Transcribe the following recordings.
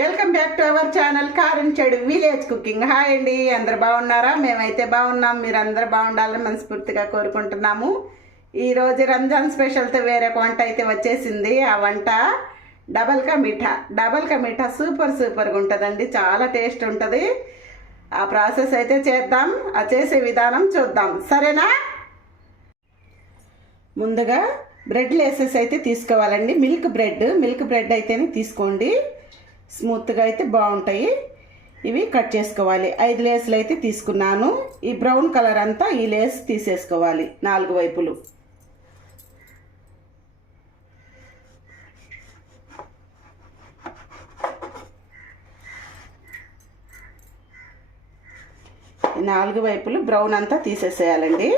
Welcome back to our channel Karamchedu village cooking. Hi అండి, అందరు బాగున్నారా? మేమైతే బాగున్నాం. మీరు అందరు బాగుండాలని మనస్ఫూర్తిగా కోరుకుంటున్నాము. ఈరోజు రంజాన్ స్పెషల్తో వేరే వంట అయితే వచ్చేసింది. ఆ వంట డబల్ కా మీఠా సూపర్గా ఉంటుందండి. చాలా టేస్ట్ ఉంటుంది. ఆ ప్రాసెస్ అయితే చేద్దాం. ఆ చేసే విధానం చూద్దాం, సరేనా? ముందుగా బ్రెడ్ లేసెస్ అయితే తీసుకోవాలండి. మిల్క్ బ్రెడ్ అయితేనే తీసుకోండి, స్మూత్గా అయితే బాగుంటాయి. ఇవి కట్ చేసుకోవాలి. 5 లేసులు అయితే తీసుకున్నాను. ఈ బ్రౌన్ కలర్ అంతా ఈ లేస్ తీసేసుకోవాలి 4 వైపులు. ఈ 4 వైపులు బ్రౌన్ అంతా తీసేసేయాలండి.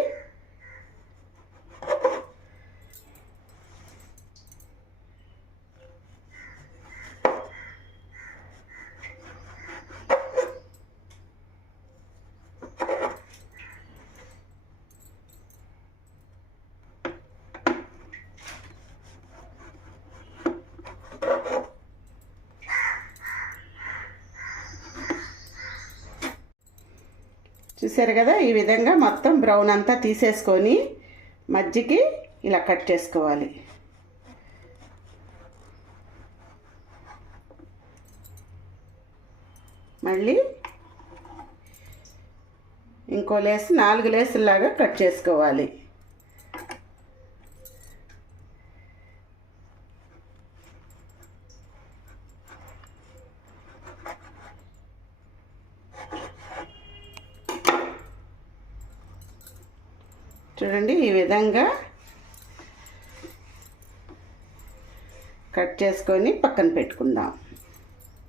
చూసారు కదా, ఈ విధంగా మొత్తం బ్రౌన్ అంతా తీసేసుకొని మధ్యకి ఇలా కట్ చేసుకోవాలి. మళ్ళీ ఇంకో లేసు 4 లేసుల్లాగా కట్ చేసుకోవాలి. చూడండి, ఈ విధంగా కట్ చేసుకొని పక్కన పెట్టుకుందాం.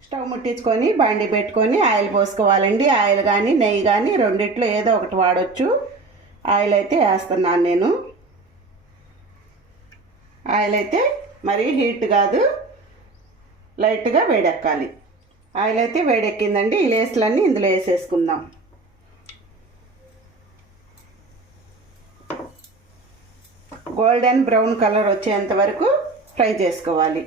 స్టవ్ ముట్టించుకొని బాండి పెట్టుకొని ఆయిల్ పోసుకోవాలండి. ఆయిల్ కానీ నెయ్యి కానీ రెండిట్లో ఏదో ఒకటి వాడచ్చు. ఆయిల్ అయితే వేస్తున్నాను నేను. ఆయిల్ అయితే మరీ హీట్ కాదు, లైట్గా వేడెక్కాలి. ఆయిల్ అయితే వేడెక్కిందండి. ఈ లేసులన్నీ ఇందులో వేసేసుకుందాం. గోల్డెన్ బ్రౌన్ కలర్ వచ్చేంత వరకు ఫ్రై చేసుకోవాలి.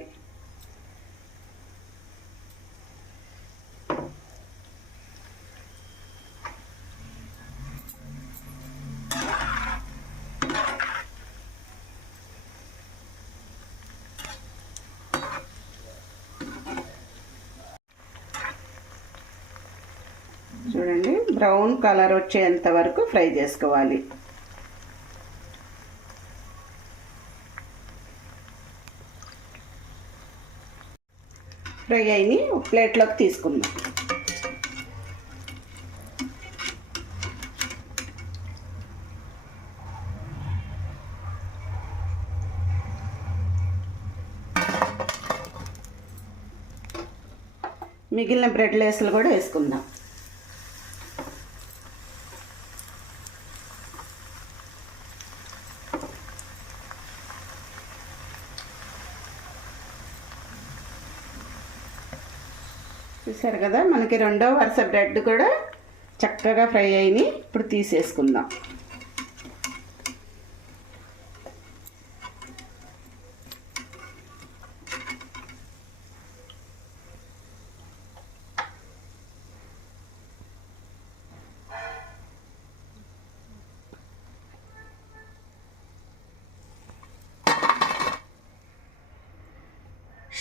చూడండి, బ్రౌన్ కలర్ వచ్చేంత వరకు ఫ్రై చేసుకోవాలి. ఫ్రై అయిని ఒక ప్లేట్లోకి తీసుకుందాం. మిగిలిన బ్రెడ్ లేసులు కూడా వేసుకుందాం. చూసారు కదా, మనకి రెండో వరుస బ్రెడ్ కూడా చక్కగా ఫ్రై అయినాయి. ఇప్పుడు తీసేసుకుందాం.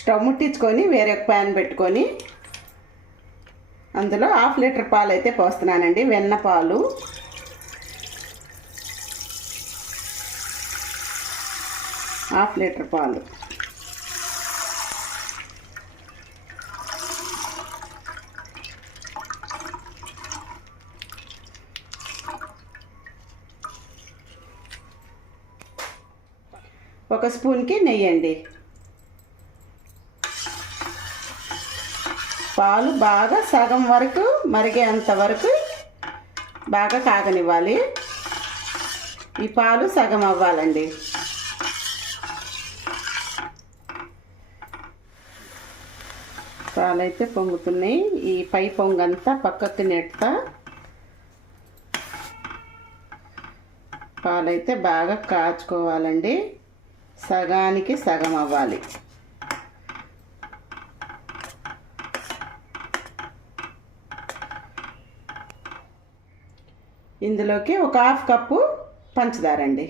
స్టవ్ ముట్టించుకొని వేరే ప్యాన్ పెట్టుకొని అందులో 1/2 లీటర్ పాలు అయితే పోస్తున్నానండి. వెన్న పాలు. హాఫ్ లీటర్ పాలు. ఒక స్పూన్కి నెయ్యి అండి. పాలు బాగా సగం వరకు మరిగేంత వరకు బాగా కాగనివ్వాలి. ఈ పాలు సగం అవ్వాలండి. పాలు అయితే పొంగుతున్నాయి. ఈ పై పొంగంతా పక్కకు నెడతా పాలైతే బాగా కాచుకోవాలండి. సగానికి సగం అవ్వాలి. ఇందులోకి ఒక హాఫ్ కప్పు పంచదార అండి,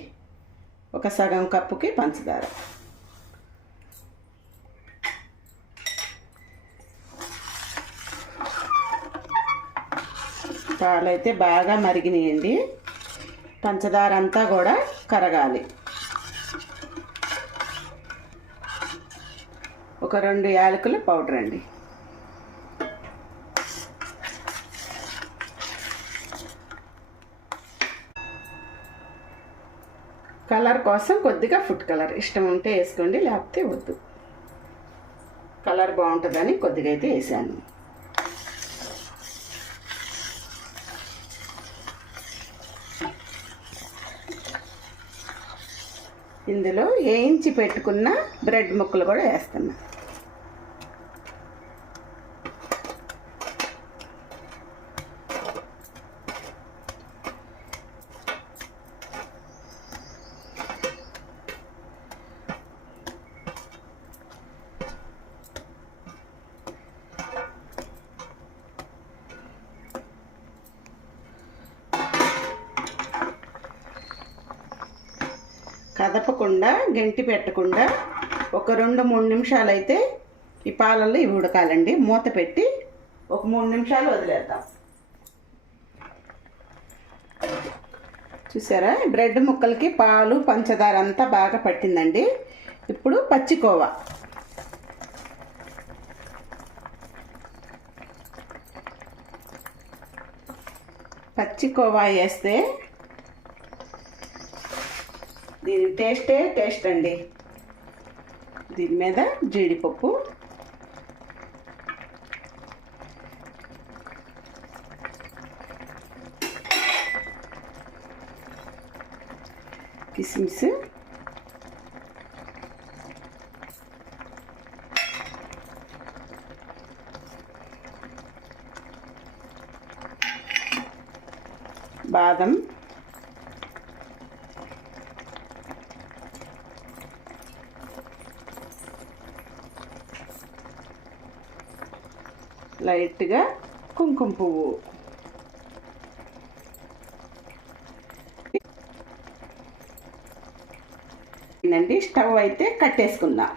ఒక సగం కప్పుకి పంచదార. పాలైతే బాగా మరిగినాయండి, పంచదార అంతా కూడా కరగాలి. ఒక 2 యాలకుల పౌడర్ అండి. కలర్ కోసం కొద్దిగా ఫుడ్ కలర్ ఇష్టం ఉంటే వేసుకోండి, లేకపోతే వద్దు. కలర్ బాగుంటుందని కొద్దిగా అయితే వేసాను. ఇందులో వేయించి పెట్టుకున్న బ్రెడ్ ముక్కలు కూడా వేస్తున్నా. కదపకుండా గంటి పెట్టకుండా ఒక 2-3 నిమిషాలు అయితే ఈ పాలల్లో ఇవి ఉడకాలండి. మూత పెట్టి ఒక 3 నిమిషాలు వదిలేద్దాం. చూసారా, బ్రెడ్ ముక్కలకి పాలు పంచదార అంతా బాగా పట్టిందండి. ఇప్పుడు పచ్చికోవా, పచ్చికోవా వేస్తే దీని టేస్ట్ అండి. దీని మీద జీడిపప్పు, కిస్మిస్, బాదం, లైట్గా కుంకుమ పువ్వు, అండి. స్టవ్ అయితే కట్టేసుకుందాం.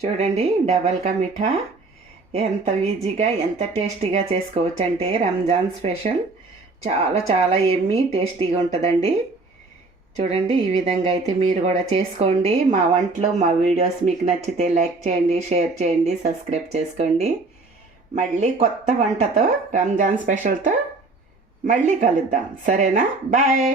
చూడండి, డబల్ కా మీఠా ఎంత ఈజీగా ఎంత టేస్టీగా చేసుకోవచ్చు అంటే రంజాన్ స్పెషల్. చాలా చాలా ఎమ్మీ టేస్టీగా ఉంటుందండి. చూడండి, ఈ విధంగా అయితే మీరు కూడా చేసుకోండి. మా వంటలు మా వీడియోస్ మీకు నచ్చితే లైక్ చేయండి, షేర్ చేయండి, సబ్స్క్రైబ్ చేసుకోండి. మళ్ళీ కొత్త వంటతో రంజాన్ స్పెషల్తో మళ్ళీ కలుద్దాం. సరేనా? బాయ్.